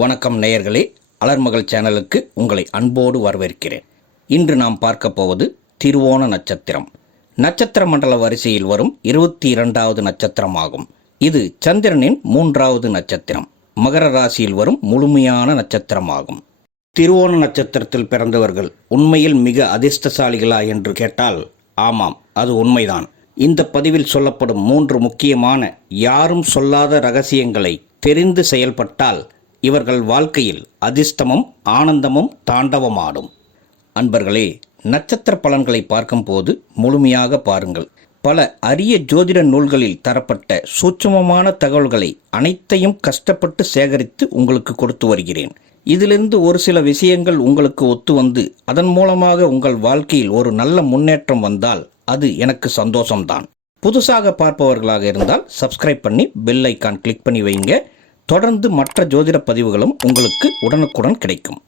வணக்கம் நேயர்களே அலர்மகள் சேனலுக்கு உங்களை அன்போடு வரவேற்கிறேன். இன்று நாம் பார்க்க போவது திருவோண நட்சத்திரம். நட்சத்திர மண்டல வரிசையில் வரும் இருபத்தி இரண்டாவது நட்சத்திரமாகும். இது சந்திரனின் மூன்றாவது நட்சத்திரம். மகர ராசியில் வரும் முழுமையான நட்சத்திரமாகும். திருவோண நட்சத்திரத்தில் பிறந்தவர்கள் உண்மையில் மிக அதிர்ஷ்டசாலிகளா என்று கேட்டால் ஆமாம் அது உண்மைதான். இந்த பதிவில் சொல்லப்படும் மூன்று முக்கியமான யாரும் சொல்லாத ரகசியங்களை தெரிந்து செயல்பட்டால் இவர்கள் வாழ்க்கையில் அதிர்ஷ்டமும் ஆனந்தமும் தாண்டவமாடும். அன்பர்களே நட்சத்திர பலன்களை பார்க்கும்போது முழுமையாக பாருங்கள். பல அரிய ஜோதிட நூல்களில் தரப்பட்ட சூட்சமமான தகவல்களை அனைத்தையும் கஷ்டப்பட்டு சேகரித்து உங்களுக்கு கொடுத்து வருகிறேன். இதிலிருந்து ஒரு சில விஷயங்கள் உங்களுக்கு ஒத்து வந்து அதன் மூலமாக உங்கள் வாழ்க்கையில் ஒரு நல்ல முன்னேற்றம் வந்தால் அது எனக்கு சந்தோஷம்தான். புதுசாக பார்ப்பவர்களாக இருந்தால் சப்ஸ்கிரைப் பண்ணி பெல் ஐக்கான் கிளிக் பண்ணி வைங்க. தொடர்ந்து மற்ற ஜோதிட பதிவுகளும் உங்களுக்கு உடனுக்குடன் கிடைக்கும்.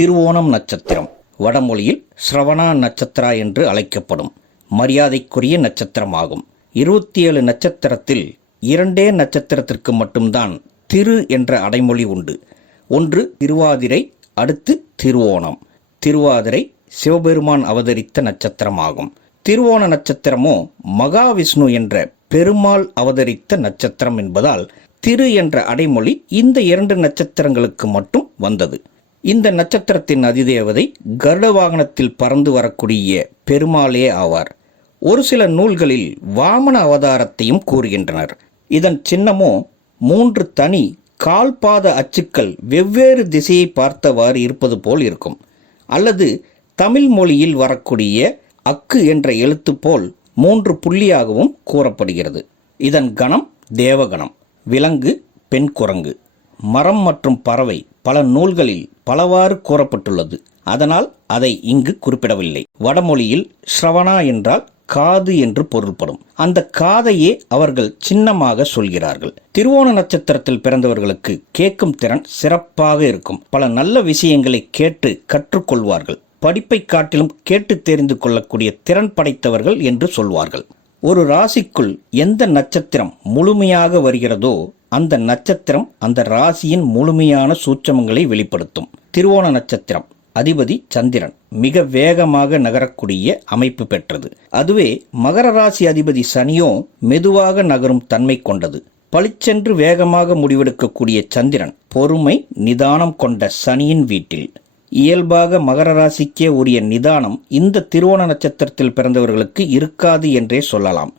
திருவோணம் நட்சத்திரம் வடமொழியில் ஸ்ரவணா நட்சத்திரா என்று அழைக்கப்படும் மரியாதைக்குரிய நட்சத்திரமாகும். இருபத்தி ஏழு நட்சத்திரத்தில் இரண்டே நட்சத்திரத்திற்கு மட்டும்தான் திரு என்ற அடைமொழி உண்டு. ஒன்று திருவாதிரை அடுத்து திருவோணம். திருவாதிரை சிவபெருமான் அவதரித்த நட்சத்திரமாகும். திருவோண நட்சத்திரமோ மகாவிஷ்ணு என்ற பெருமாள் அவதரித்த நட்சத்திரம் என்பதால் திரு என்ற அடைமொழி இந்த இரண்டு நட்சத்திரங்களுக்கு மட்டும் வந்தது. இந்த நட்சத்திரத்தின் அதிதேவதை கருட வாகனத்தில் பறந்து வரக்கூடிய பெருமாளே ஆவார். ஒரு சில நூல்களில் வாமன அவதாரத்தையும் கூறுகின்றனர். இதன் சின்னமோ மூன்று தனி கால்பாத அச்சுக்கள் வெவ்வேறு திசையை பார்த்தவாறு இருப்பது போல் இருக்கும். அல்லது தமிழ் மொழியில் வரக்கூடிய அக்கு என்ற எழுத்து போல் மூன்று புள்ளியாகவும் கூறப்படுகிறது. இதன் கணம் தேவகணம். விலங்கு பெண் குரங்கு. மரம் மற்றும் பறவை பல நூல்களில் பலவாறு கூறப்பட்டுள்ளது. அதனால் அதை இங்கு குறிப்பிடவில்லை. வடமொழியில் ஸ்ரவணா என்றால் காது என்று பொருள்படும். அந்த காதையே அவர்கள் சின்னமாக சொல்கிறார்கள். திருவோண நட்சத்திரத்தில் பிறந்தவர்களுக்கு கேட்கும் திறன் சிறப்பாக இருக்கும். பல நல்ல விஷயங்களை கேட்டு கற்றுக்கொள்வார்கள். படிப்பை காட்டிலும் கேட்டு தெரிந்து கொள்ளக்கூடிய திறன் படைத்தவர்கள் என்று சொல்வார்கள். ஒரு ராசிக்குள் எந்த நட்சத்திரம் முழுமையாக வருகிறதோ அந்த நட்சத்திரம் அந்த ராசியின் முழுமையான சூட்சமங்களை வெளிப்படுத்தும். திருவோண நட்சத்திரம் அதிபதி சந்திரன் மிக வேகமாக நகரக்கூடிய அமைப்பு பெற்றது. அதுவே மகர ராசி அதிபதி சனியோ மெதுவாக நகரும் தன்மை கொண்டது. பளிச்சென்று வேகமாக முடிவெடுக்கக்கூடிய சந்திரன் பொறுமை நிதானம் கொண்ட சனியின் வீட்டில். இயல்பாக மகர ராசிக்கே உரிய நிதானம் இந்த திருவோண நட்சத்திரத்தில் பிறந்தவர்களுக்கு இருக்காது என்றே சொல்லலாம்.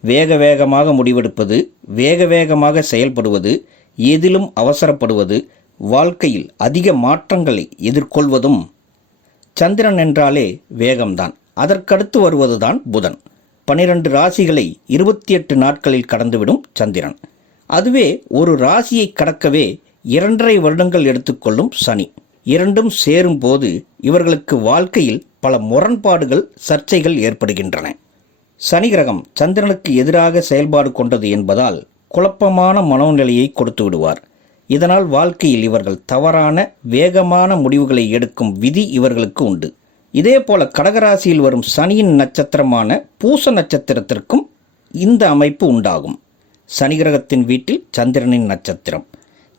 வேக வேகமாக முடிவெடுப்பது வேக வேகமாக செயல்படுவது எதிலும் அவசரப்படுவது வாழ்க்கையில் அதிக மாற்றங்களை எதிர்கொள்வதும் சந்திரன் என்றாலே வேகம்தான். அதற்கடுத்து வருவதுதான் புதன். பனிரெண்டு ராசிகளை இருபத்தி எட்டு நாட்களில் கடந்துவிடும் சந்திரன். அதுவே ஒரு ராசியை கடக்கவே இரண்டரை வருடங்கள் எடுத்துக்கொள்ளும் சனி. இரண்டும் சேரும் போது இவர்களுக்கு வாழ்க்கையில் பல முரண்பாடுகள் சர்ச்சைகள் ஏற்படுகின்றன. சனி கிரகம் சந்திரனுக்கு எதிராக செயல்பாடு கொண்டது என்பதால் குழப்பமான மனோநிலையை கொடுத்து விடுவார். இதனால் வாழ்க்கையில் இவர்கள் தவறான வேகமான முடிவுகளை எடுக்கும் விதி இவர்களுக்கு உண்டு. இதேபோல கடகராசியில் வரும் சனியின் நட்சத்திரமான பூச நட்சத்திரத்திற்கும் இந்த அமைப்பு உண்டாகும். சனி கிரகத்தின் வீட்டில் சந்திரனின் நட்சத்திரம்.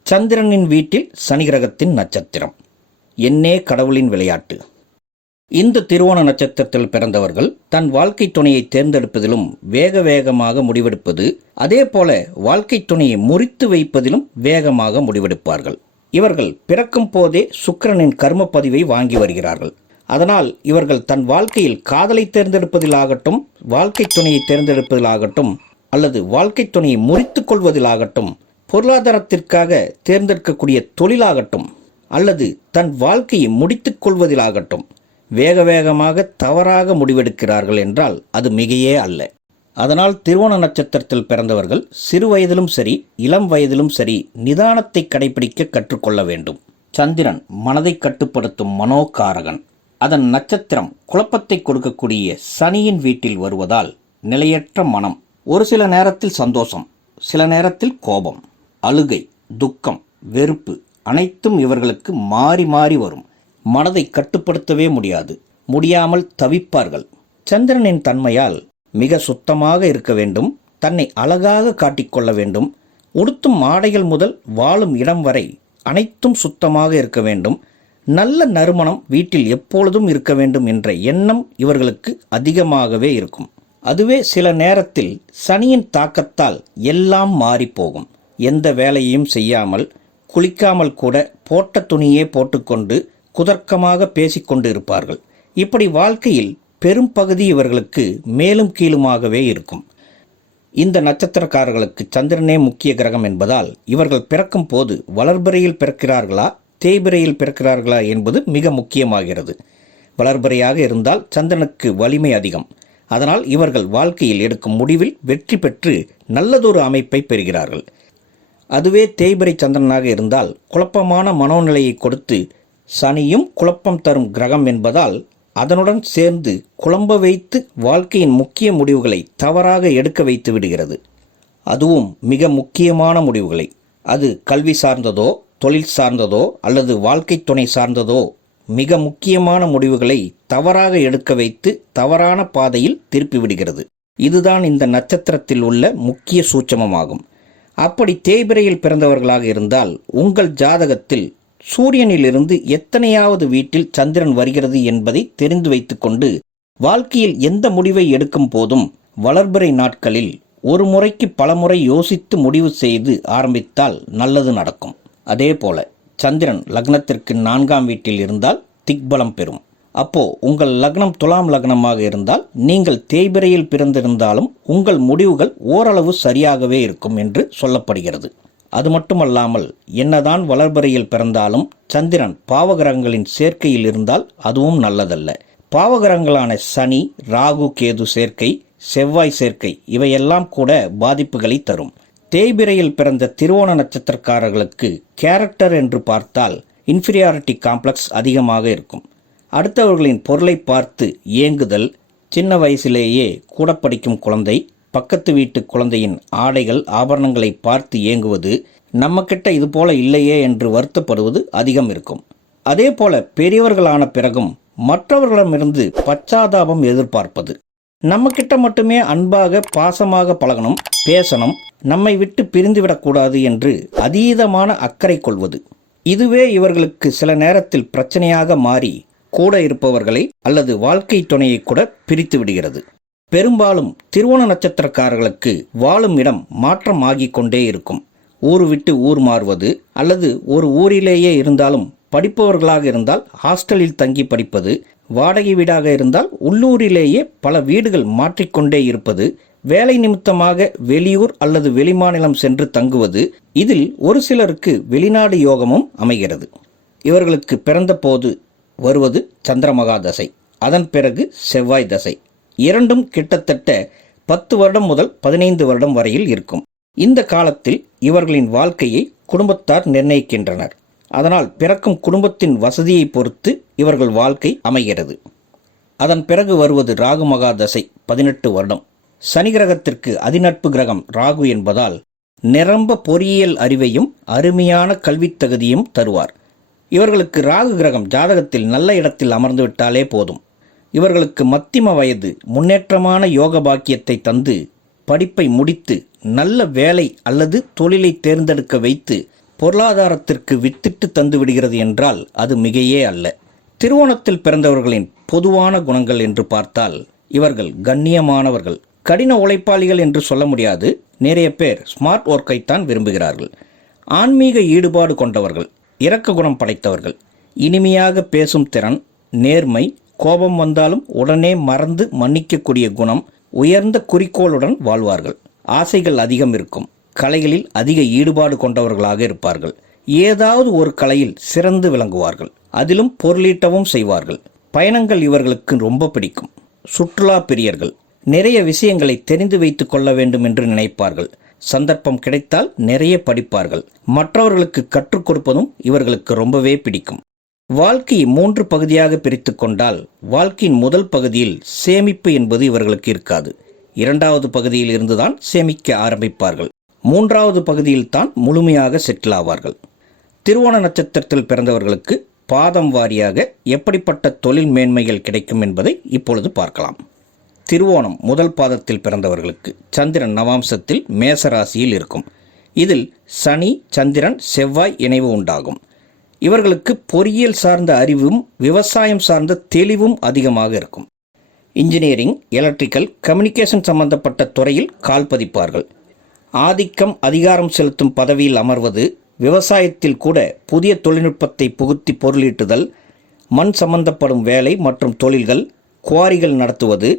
சந்திரனின் வீட்டில் சனி கிரகத்தின் நட்சத்திரம். என்னே கடவுளின் விளையாட்டு. இந்த திருவோண நட்சத்திரத்தில் பிறந்தவர்கள் தன் வாழ்க்கை துணையை தேர்ந்தெடுப்பதிலும் வேக வேகமாக முடிவெடுப்பது அதே போல வாழ்க்கை துணையை முறித்து வைப்பதிலும் வேகமாக முடிவெடுப்பார்கள். இவர்கள் பிறக்கும் போதே சுக்கிரனின் கர்ம பதிவை வாங்கி வருகிறார்கள். அதனால் இவர்கள் தன் வாழ்க்கையில் காதலை தேர்ந்தெடுப்பதிலாகட்டும் வாழ்க்கை துணையை தேர்ந்தெடுப்பதிலாகட்டும் அல்லது வாழ்க்கை துணையை முறித்துக் கொள்வதிலாகட்டும் பொருளாதாரத்திற்காக தேர்ந்தெடுக்கக்கூடிய தொழிலாகட்டும் அல்லது தன் வாழ்க்கையை முடித்துக் கொள்வதிலாகட்டும் வேக வேகமாக தவறாக முடிவெடுக்கிறார்கள் என்றால் அது மிகையே அல்ல. அதனால் திருவோண நட்சத்திரத்தில் பிறந்தவர்கள் சிறு வயதிலும் சரி இளம் வயதிலும் சரி நிதானத்தை கடைபிடிக்க கற்றுக்கொள்ள வேண்டும். சந்திரன் மனதை கட்டுப்படுத்தும் மனோகாரகன். அதன் நட்சத்திரம் குழப்பத்தை கொடுக்கக்கூடிய சனியின் வீட்டில் வருவதால் நிலையற்ற மனம் ஒரு சில நேரத்தில் சந்தோஷம் சில நேரத்தில் கோபம் அழுகை துக்கம் வெறுப்பு அனைத்தும் இவர்களுக்கு மாறி மாறி வரும். மனதை கட்டுப்படுத்தவே முடியாது. முடியாமல் தவிப்பார்கள். சந்திரனின் தன்மையால் மிக சுத்தமாக இருக்க வேண்டும். தன்னை அழகாக காட்டிக்கொள்ள வேண்டும். உடுத்தும் ஆடைகள் முதல் வாழும் இடம் வரை அனைத்தும் சுத்தமாக இருக்க வேண்டும். நல்ல நறுமணம் வீட்டில் எப்பொழுதும் இருக்க வேண்டும் என்ற எண்ணம் இவர்களுக்கு அதிகமாகவே இருக்கும். அதுவே சில நேரத்தில் சனியின் தாக்கத்தால் எல்லாம் மாறிப்போகும். எந்த வேலையையும் செய்யாமல் குளிக்காமல் கூட போட்ட துணியே போட்டுக்கொண்டு குதர்க்கமாக பேசிக்கொண்டு இருப்பார்கள் இப்படி வாழ்க்கையில் பெரும் பகுதி இவர்களுக்கு மேலும் கீழுமாகவே இருக்கும். இந்த நட்சத்திரக்காரர்களுக்கு சந்திரனே முக்கிய கிரகம் என்பதால் இவர்கள் பிறக்கும் போது வளர்பிறையில் பிறக்கிறார்களா தேய்பிறையில் பிறக்கிறார்களா என்பது மிக முக்கியமாகிறது. வளர்பிறையாக இருந்தால் சந்திரனுக்கு வலிமை அதிகம். அதனால் இவர்கள் வாழ்க்கையில் எடுக்கும் முடிவில் வெற்றி பெற்று நல்லதொரு அமைப்பை பெறுகிறார்கள். அதுவே தேய்பிரை சந்திரனாக இருந்தால் குழப்பமான மனோநிலையை கொடுத்து சனியும் குழப்பம் தரும் கிரகம் என்பதால் அதனுடன் சேர்ந்து குழம்ப வைத்து வாழ்க்கையின் முக்கிய முடிவுகளை தவறாக எடுக்க வைத்து விடுகிறது. அதுவும் மிக முக்கியமான முடிவுகளை. அது கல்வி சார்ந்ததோ தொழில் சார்ந்ததோ அல்லது வாழ்க்கை துணை சார்ந்ததோ மிக முக்கியமான முடிவுகளை தவறாக எடுக்க வைத்து தவறான பாதையில் திருப்பி விடுகிறது. இதுதான் இந்த நட்சத்திரத்தில் உள்ள முக்கிய சூட்சமமாகும். அப்படி தேய்பிரையில் பிறந்தவர்களாக இருந்தால் உங்கள் ஜாதகத்தில் சூரியனிலிருந்து எத்தனையாவது வீட்டில் சந்திரன் வருகிறது என்பதை தெரிந்து வைத்துக்கொண்டு வாழ்க்கையில் எந்த முடிவை எடுக்கும் போதும் வளர்பிறை நாட்களில் ஒரு முறைக்கு பலமுறை யோசித்து முடிவு செய்து ஆரம்பித்தால் நல்லது நடக்கும். அதே போல சந்திரன் லக்னத்திற்கு நான்காம் வீட்டில் இருந்தால் திக்பலம் பெறும். அப்போது உங்கள் லக்னம் துலாம் லக்னமாக இருந்தால் நீங்கள் தேய்பிரையில் பிறந்திருந்தாலும் உங்கள் முடிவுகள் ஓரளவு சரியாகவே இருக்கும் என்று சொல்லப்படுகிறது. அது மட்டுமல்லாமல் என்னதான் வளர்பிறையில் பிறந்தாலும் சந்திரன் பாவகிரகங்களின் சேர்க்கையில் இருந்தால் அதுவும் நல்லதல்ல. பாவகிரகங்களான சனி ராகு கேது சேர்க்கை செவ்வாய் சேர்க்கை இவையெல்லாம் கூட பாதிப்புகளை தரும். தேய்பிரையில் பிறந்த திருவோண நட்சத்திரக்காரர்களுக்கு கேரக்டர் என்று பார்த்தால் இன்ஃபீரியாரிட்டி காம்ப்ளெக்ஸ் அதிகமாக இருக்கும். அடுத்தவர்களின் பொருளை பார்த்து ஏங்குதல் சின்ன வயசிலேயே கூட படிக்கும் குழந்தை பக்கத்து வீட்டு குழந்தையின் ஆடைகள் ஆபரணங்களை பார்த்து ஏங்குவது நம்மக்கிட்ட இது போல இல்லையே என்று வருத்தப்படுவது அதிகம் இருக்கும். அதே போல பெரியவர்களான பிறகும் மற்றவர்களிடமிருந்து பச்சாதாபம் எதிர்பார்ப்பது. நம்மக்கிட்ட மட்டுமே அன்பாக பாசமாக பழகணும் பேசணும் நம்மை விட்டு பிரிந்துவிடக்கூடாது என்று அதீதமான அக்கறை கொள்வது. இதுவே இவர்களுக்கு சில நேரத்தில் பிரச்சனையாக மாறி கூட இருப்பவர்களை அல்லது வாழ்க்கை துணையை கூட பிரித்து விடுகிறது. பெரும்பாலும் திருவோண நட்சத்திரக்காரர்களுக்கு வாழும் இடம் மாற்றம் ஆகிக் கொண்டே இருக்கும். ஊர் விட்டு ஊர் மாறுவது அல்லது ஒரு ஊரிலேயே இருந்தாலும் படிப்பவர்களாக இருந்தால் ஹாஸ்டலில் தங்கி படிப்பது வாடகை வீடாக இருந்தால் உள்ளூரிலேயே பல வீடுகள் மாற்றிக்கொண்டே இருப்பது வேலை நிமித்தமாக வெளியூர் அல்லது வெளிமாநிலம் சென்று தங்குவது இதில் ஒரு சிலருக்கு வெளிநாடு யோகமும் அமைகிறது. இவர்களுக்கு பிறந்தபோது வருவது சந்திரமகா தசை அதன் பிறகு செவ்வாய் தசை. இரண்டும் கிட்டத்தட்ட பத்து வருடம் முதல் பதினைந்து வருடம் வரையில் இருக்கும். இந்த காலத்தில் இவர்களின் வாழ்க்கையை குடும்பத்தார் நிர்ணயிக்கின்றனர். அதனால் பிறக்கும் குடும்பத்தின் வசதியை பொறுத்து இவர்கள் வாழ்க்கை அமைகிறது. அதன் பிறகு வருவது ராகு மகா தசை பதினெட்டு வருடம். சனி கிரகத்திற்கு அதிநட்பு கிரகம் ராகு என்பதால் நிரம்ப பொறியியல் அறிவையும் அருமையான கல்வித் தகுதியும் தருவார். இவர்களுக்கு ராகு கிரகம் ஜாதகத்தில் நல்ல இடத்தில் அமர்ந்து விட்டாலே போதும். இவர்களுக்கு மத்திம வயது முன்னேற்றமான யோக பாக்கியத்தை தந்து படிப்பை முடித்து நல்ல வேலை அல்லது தொழிலை தேர்ந்தெடுக்க வைத்து பொருளாதாரத்திற்கு வித்திட்டு தந்து விடுகிறது என்றால் அது மிகையே அல்ல. திருவோணத்தில் பிறந்தவர்களின் பொதுவான குணங்கள் என்று பார்த்தால் இவர்கள் கண்ணியமானவர்கள். கடின உழைப்பாளிகள் என்று சொல்ல முடியாது. நிறைய பேர் ஸ்மார்ட் ஒர்க்கைத்தான் விரும்புகிறார்கள். ஆன்மீக ஈடுபாடு கொண்டவர்கள். இரக்க குணம் படைத்தவர்கள். இனிமையாக பேசும் திறன் நேர்மை கோபம் வந்தாலும் உடனே மறந்து மன்னிக்கக்கூடிய குணம் உயர்ந்த குறிக்கோளுடன் வாழ்வார்கள். ஆசைகள் அதிகம் இருக்கும். கலைகளில் அதிக ஈடுபாடு கொண்டவர்களாக இருப்பார்கள். ஏதாவது ஒரு கலையில் சிறந்து விளங்குவார்கள். அதிலும் பொருளீட்டவும் செய்வார்கள். பயணங்கள் இவர்களுக்கு ரொம்ப பிடிக்கும். சுற்றுலா பிரியர்கள். நிறைய விஷயங்களை தெரிந்து வைத்துக் கொள்ள வேண்டும் என்று நினைப்பார்கள். சந்தர்ப்பம் கிடைத்தால் நிறைய படிப்பார்கள். மற்றவர்களுக்கு கற்றுக் கொடுப்பதும் இவர்களுக்கு ரொம்பவே பிடிக்கும். வாழ்க்கை மூன்று பகுதியாக பிரித்து கொண்டால் வாழ்க்கையின் முதல் பகுதியில் சேமிப்பு என்பது இவர்களுக்கு இருக்காது. இரண்டாவது பகுதியில் இருந்துதான் சேமிக்க ஆரம்பிப்பார்கள். மூன்றாவது பகுதியில் தான் முழுமையாக செட்டில் ஆவார்கள். திருவோண நட்சத்திரத்தில் பிறந்தவர்களுக்கு பாதம் வாரியாக எப்படிப்பட்ட தொழில் மேன்மைகள் கிடைக்கும் என்பதை இப்பொழுது பார்க்கலாம். திருவோணம் முதல் பாதத்தில் பிறந்தவர்களுக்கு சந்திரன் நவாம்சத்தில் மேசராசியில் இருக்கும். இதில் சனி சந்திரன் செவ்வாய் இணைவு உண்டாகும். இவர்களுக்கு பொறியியல் சார்ந்த அறிவும் விவசாயம் சார்ந்த தெளிவும் அதிகமாக இருக்கும். இன்ஜினியரிங் எலக்ட்ரிக்கல் கம்யூனிகேஷன் சம்பந்தப்பட்ட துறையில் கால் பதிப்பார்கள். ஆதிக்கம் அதிகாரம் செலுத்தும் பதவியில் அமர்வது விவசாயத்தில் கூட புதிய தொழில்நுட்பத்தை புகுத்தி பொருளீட்டுதல் மண் சம்பந்தப்படும் வேலை மற்றும் தொழில்கள் குவாரிகள் நடத்துவது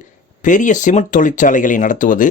பெரிய சிமெண்ட் தொழிற்சாலைகளை நடத்துவது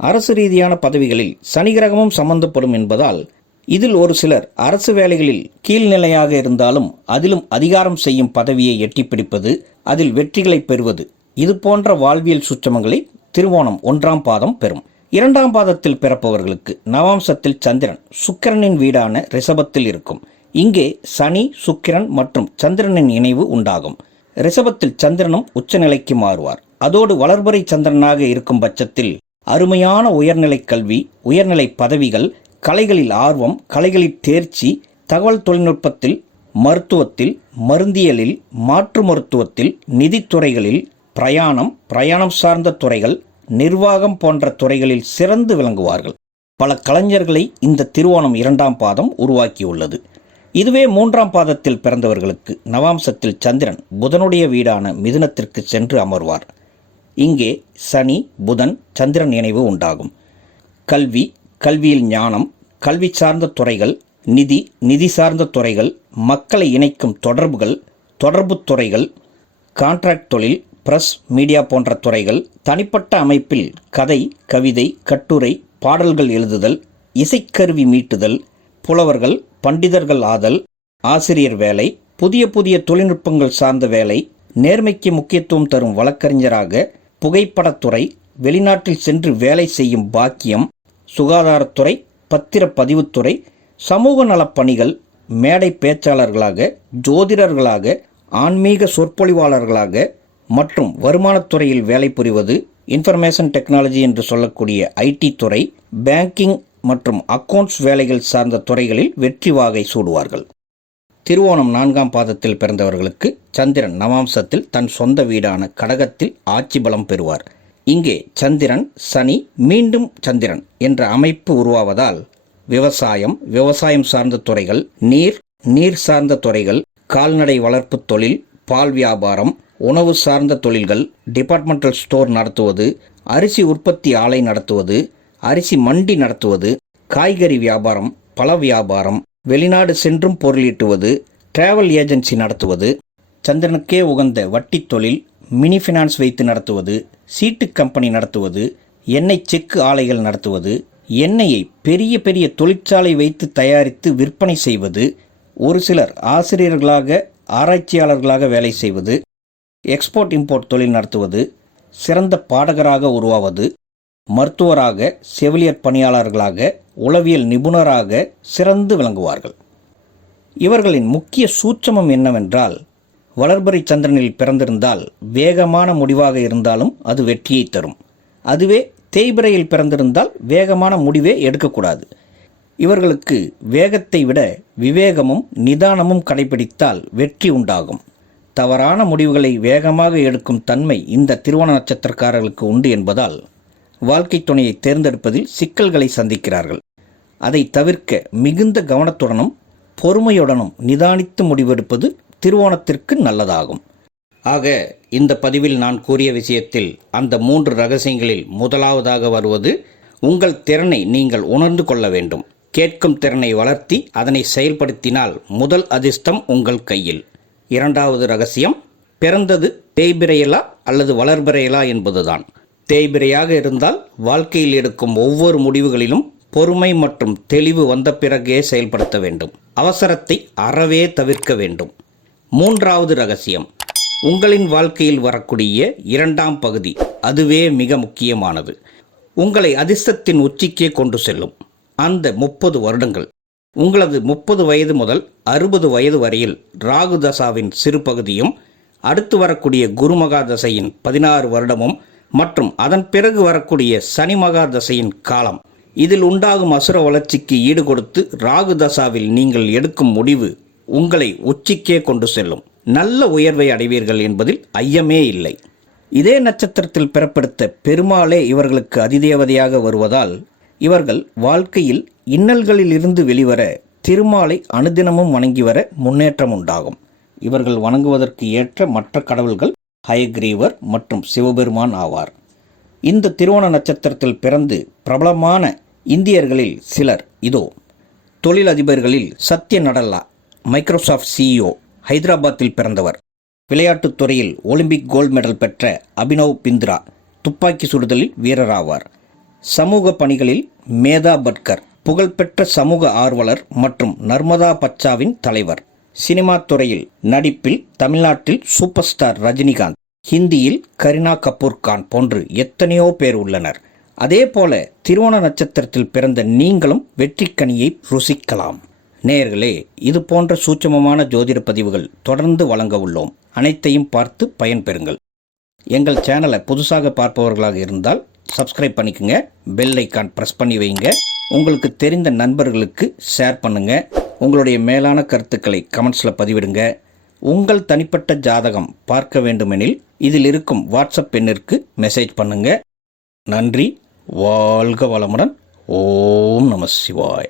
அரசு ரீதியான பதவிகளில் சனிகிரகமும் சம்பந்தப்படும் என்பதால் இதில் ஒரு சிலர் அரசு வேலைகளில் கீழ்நிலையாக இருந்தாலும் அதிலும் அதிகாரம் செய்யும் பதவியை எட்டிப்பிடிப்பது அதில் வெற்றிகளை பெறுவது. இது போன்ற வாழ்வியல் சுற்றமங்களை திருவோணம் ஒன்றாம் பாதம் பெறும். இரண்டாம் பாதத்தில் பிறப்பவர்களுக்கு நவாம்சத்தில் சந்திரன் சுக்கிரனின் வீடான ரிஷபத்தில் இருக்கும். இங்கே சனி சுக்கிரன் மற்றும் சந்திரனின் இணைவு உண்டாகும். ரிஷபத்தில் சந்திரனும் உச்சநிலைக்கு மாறுவார். அதோடு வளர்பறை சந்திரனாக இருக்கும் பட்சத்தில் அருமையான உயர்நிலை கல்வி உயர்நிலை பதவிகள் கலைகளில் ஆர்வம் கலைகளில் தேர்ச்சி தகவல் தொழில்நுட்பத்தில் மருத்துவத்தில் மருந்தியலில் மாற்று மருத்துவத்தில் நிதித்துறைகளில் பிரயாணம் பிரயாணம் சார்ந்த துறைகள் நிர்வாகம் போன்ற துறைகளில் சிறந்து விளங்குவார்கள். பல கலைஞர்களை இந்த திருவோணம் இரண்டாம் பாதம் உருவாக்கியுள்ளது. இதுவே மூன்றாம் பாதத்தில் பிறந்தவர்களுக்கு நவாம்சத்தில் சந்திரன் புதனுடைய வீடான மிதுனத்திற்கு சென்று அமர்வார். இங்கே சனி புதன் சந்திரன் இணைவு உண்டாகும். கல்வி கல்வியில் ஞானம் கல்வி சார்ந்த துறைகள் நிதி நிதி சார்ந்த துறைகள் மக்களை இணைக்கும் தொடர்புகள் தொடர்புத் துறைகள் கான்ட்ராக்ட் தொழில் பிரஸ் மீடியா போன்ற துறைகள் தனிப்பட்ட அமைப்பில் கதை கவிதை கட்டுரை பாடல்கள் எழுதுதல் இசைக்கருவி மீட்டுதல் புலவர்கள் பண்டிதர்கள் ஆதல் ஆசிரியர் வேலை புதிய புதிய தொழில்நுட்பங்கள் சார்ந்த வேலை நேர்மைக்கு முக்கியத்துவம் தரும் வழக்கறிஞராக புகைப்படத்துறை வெளிநாட்டில் சென்று வேலை செய்யும் பாக்கியம் சுகாதாரத்துறை பத்திரப்பதிவுத்துறை சமூக நலப் பணிகள் மேடை பேச்சாளர்களாக ஜோதிடர்களாக ஆன்மீக சொற்பொழிவாளர்களாக மற்றும் வருமானத்துறையில் வேலை புரிவது இன்ஃபர்மேஷன் டெக்னாலஜி என்று சொல்லக்கூடிய ஐடி துறை பேங்கிங் மற்றும் அக்கவுண்ட்ஸ் வேலைகள் சார்ந்த துறைகளில் வெற்றி வாகை சூடுவார்கள். திருவோணம் நான்காம் பாதத்தில் பிறந்தவர்களுக்கு சந்திரன் நவாம்சத்தில் தன் சொந்த வீடான கடகத்தில் ஆட்சி பலம் பெறுவார். இங்கே சந்திரன் சனி மீண்டும் சந்திரன் என்ற அமைப்பு உருவாவதால் விவசாயம் விவசாயம் சார்ந்த துறைகள் நீர் நீர் சார்ந்த துறைகள் கால்நடை வளர்ப்பு தொழில் பால் வியாபாரம் உணவு சார்ந்த தொழில்கள் டிபார்ட்மெண்டல் ஸ்டோர் நடத்துவது அரிசி உற்பத்தி ஆலை நடத்துவது அரிசி மண்டி நடத்துவது காய்கறி வியாபாரம் பழ வியாபாரம் வெளிநாடு சென்றும் பொருளீட்டுவது டிராவல் ஏஜென்சி நடத்துவது சந்திரனுக்கே உகந்த வட்டி தொழில் மினி ஃபினான்ஸ் வைத்து நடத்துவது சீட்டு கம்பெனி நடத்துவது எண்ணெய் செக்கு ஆலைகள் நடத்துவது எண்ணெயை பெரிய பெரிய தொழிற்சாலை வைத்து தயாரித்து விற்பனை செய்வது ஒரு சிலர் ஆசிரியர்களாக ஆராய்ச்சியாளர்களாக வேலை செய்வது எக்ஸ்போர்ட் இம்போர்ட் தொழில் நடத்துவது சிறந்த பாடகராக உருவாவது மருத்துவராக செவிலியர் பணியாளர்களாக உளவியல் நிபுணராக சிறந்து விளங்குவார்கள். இவர்களின் முக்கிய சூட்சமம் என்னவென்றால் வளர்பறை சந்திரனில் பிறந்திருந்தால் வேகமான முடிவாக இருந்தாலும் அது வெற்றியை தரும். அதுவே தேய்பிரையில் பிறந்திருந்தால் வேகமான முடிவே எடுக்கக்கூடாது. இவர்களுக்கு வேகத்தை விட விவேகமும் நிதானமும் கடைபிடித்தால் வெற்றி உண்டாகும். தவறான முடிவுகளை வேகமாக எடுக்கும் தன்மை இந்த திருவோண நட்சத்திரக்காரர்களுக்கு உண்டு என்பதால் வாழ்க்கை துணையை தேர்ந்தெடுப்பதில் சிக்கல்களை சந்திக்கிறார்கள். அதை தவிர்க்க மிகுந்த கவனத்துடனும் பொறுமையுடனும் நிதானித்து முடிவெடுப்பது திருவோணத்திற்கு நல்லதாகும். ஆக இந்த பதிவில் நான் கூறிய விஷயத்தில் அந்த மூன்று ரகசியங்களில் முதலாவதாக வருவது உங்கள் திறனை நீங்கள் உணர்ந்து கொள்ள வேண்டும். கேட்கும் திறனை வளர்த்தி அதனை செயல்படுத்தினால் முதல் அதிர்ஷ்டம் உங்கள் கையில். இரண்டாவது ரகசியம் பிறந்தது தேய்பிரையலா அல்லது வளர்பிரையலா என்பதுதான். தேய்பிரையாக இருந்தால் வாழ்க்கையில் எடுக்கும் ஒவ்வொரு முடிவுகளிலும் பொறுமை மற்றும் தெளிவு வந்த பிறகே செயல்படுத்த வேண்டும். அவசரத்தை அறவே தவிர்க்க வேண்டும். மூன்றாவது ரகசியம். உங்களின் வாழ்க்கையில் வரக்கூடிய இரண்டாம் பகுதி அதுவே மிக முக்கியமானது. உங்களை அதிர்ஷ்டத்தின் உச்சிக்கே கொண்டு செல்லும். அந்த முப்பது வருடங்கள். உங்களது முப்பது வயது முதல் அறுபது வயது வரையில் ராகு தசாவின் சிறு பகுதியும் அடுத்து வரக்கூடிய குருமகா தசையின் பதினாறு வருடமும் மற்றும் அதன் பிறகு வரக்கூடிய சனி மகா தசையின் காலம். இதில் உண்டாகும் அசுர வளர்ச்சிக்கு ஈடுகொடுத்து ராகு தசாவில் நீங்கள் எடுக்கும் முடிவு உங்களை உச்சிக்கே கொண்டு செல்லும். நல்ல உயர்வை அடைவீர்கள் என்பதில் ஐயமே இல்லை. இதே நட்சத்திரத்தில் பிறப்பெடுத்த பெருமாளே இவர்களுக்கு அதிதேவதையாக வருவதால் இவர்கள் வாழ்க்கையில் இன்னல்களில் இருந்து வெளிவர திருமாலை அனுதினமும் வணங்கி வர முன்னேற்றம் உண்டாகும். இவர்கள் வணங்குவதற்கு ஏற்ற மற்ற கடவுள்கள் ஹயக்ரீவர் மற்றும் சிவபெருமான் ஆவார். இந்த திருவோண நட்சத்திரத்தில் பிறந்து பிரபலமான இந்தியர்களில் சிலர் இதோ. தொழிலதிபர்களில் சத்ய நடல்லா மைக்ரோசாஃப்ட் சிஇஓ ஹைதராபாத்தில் பிறந்தவர். விளையாட்டுத் துறையில் ஒலிம்பிக் கோல்ட் மெடல் பெற்ற அபினவ் பிந்த்ரா துப்பாக்கி சுடுதலில் வீரராவார். சமூக பணிகளில் மேதா பட்கர் புகழ்பெற்ற சமூக ஆர்வலர் மற்றும் நர்மதா பச்சாவின் தலைவர். சினிமா துறையில் நடிப்பில் தமிழ்நாட்டில் சூப்பர் ஸ்டார் ரஜினிகாந்த் ஹிந்தியில் கரீனா கபூர் கான் போன்று எத்தனையோ பேர் உள்ளனர். அதே போல திருவோண நட்சத்திரத்தில் பிறந்த நீங்களும் வெற்றிக்கனியை ருசிக்கலாம். நேர்களே இது போன்ற சூட்சமமான ஜோதிட பதிவுகள் தொடர்ந்து வழங்க உள்ளோம். அனைத்தையும் பார்த்து பயன்பெறுங்கள். எங்கள் சேனலை புதுசாக பார்ப்பவர்களாக இருந்தால் சப்ஸ்கிரைப் பண்ணிக்கோங்க பெல் ஐக்கான் ப்ரெஸ் பண்ணி வைங்க. உங்களுக்கு தெரிந்த நண்பர்களுக்கு ஷேர் பண்ணுங்கள் உங்களுடைய மேலான கருத்துக்களை கமெண்ட்ஸில் பதிவிடுங்க. உங்கள் தனிப்பட்ட ஜாதகம் பார்க்க வேண்டுமெனில் இதில் இருக்கும் வாட்ஸ்அப் எண்ணிற்கு மெசேஜ் பண்ணுங்க. நன்றி. வாழ்க வளமுடன். ஓம் நம சிவாய.